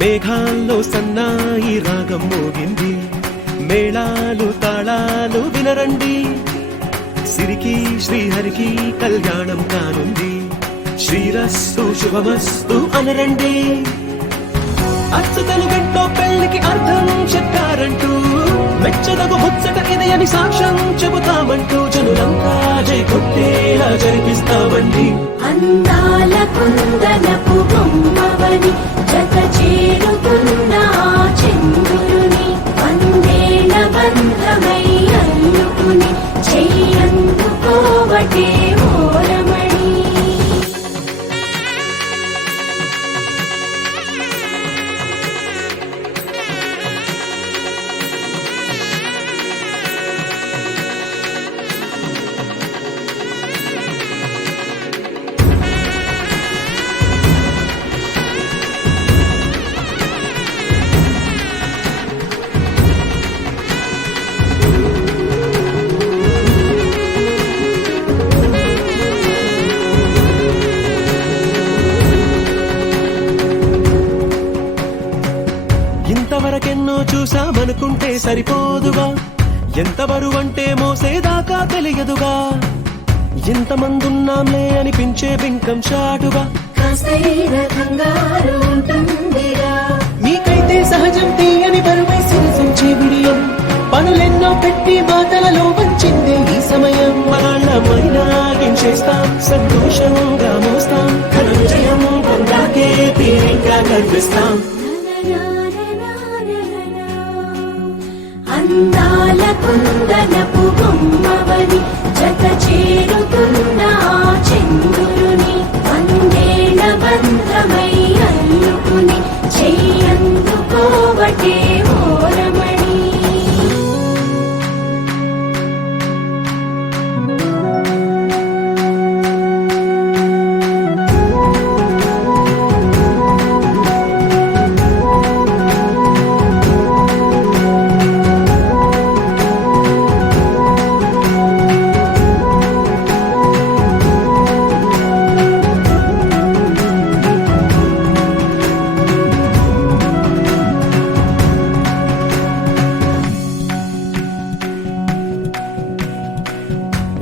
మేఘాల్లో సన్నాయి రాగం మోగింది, మేళాలు తాళాలు వినరండి, సిరికి శ్రీహరికి కళ్యాణం కానుంది, శ్రీరస్తు శుభమస్తు అనరండి. అచ్చు తెలుగింట్లో పెళ్లికి అర్థం చెప్పారంటూ, మెచ్చదగు ముచ్చట ఇది అని సాక్ష్యం చెబుతామంటూ, జనులంతా జై కొట్టేలా జరిపిస్తామండి. అందాల కుందనపు బొమ్మవని జత చేరుతున్న చంద్రుని, వందేల బంధమై అల్లుకుని చెయ్యందుకోవటే ఓరమణి. ఇంతవరకెన్నో చూసామనుకుంటే సరిపోదుగా, ఎంత బరువంటే మోసేదాకా తెలియదుగా, ఇంతమందున్నాంలే అనిపించే బింకం చాటుగా, మీకైతే సహజం తీయని బరువై సిరిసించే బిడియం, పనులెన్నో పెట్టి మాటలలో వంచిందే ఈ సమయం. మనల్నమైనాగించేస్తాం, సంతోషంగా మోస్తాం, ఘన విజయం పొందాకే తీరిగ్గా కనిపిస్తాం. అందాల కుందనపు బొమ్మవని జత చేరుతున్న చంద్రుని, వందేల బంధమై అల్లుకుని చెయ్యందుకోవటే ఓరమణి.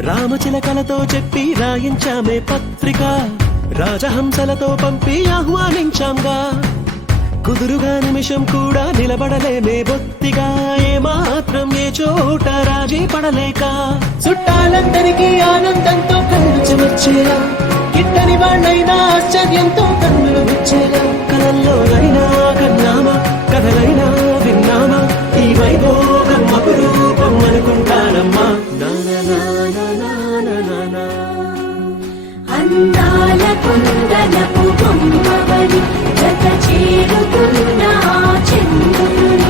రామచిలకలతో చెప్పి రాయించామే పత్రిక, రాజహంసలతో పంపి ఆహ్వానించాంగా, కుదురుగా నిమిషం కూడా నిలబడలేమే బొత్తిగా, ఏమాత్రం ఏ చోట రాజీ పడలేక, చుట్టాలందరికీ ఆనందంతో కళ్ళు చెమర్చేలా, గిట్టని వాళ్ళైనా ఆశ్చర్యంతో కన్నులు వచ్చేలా, కలల్లోనైనా కన్నామా, కథలైనా విన్నామా, ఈ వైభోగం అపురూపం అనుకుంటానమ్మా. అందాల కుందనపు బొమ్మవని జత చేరుతున్న చంద్రుని,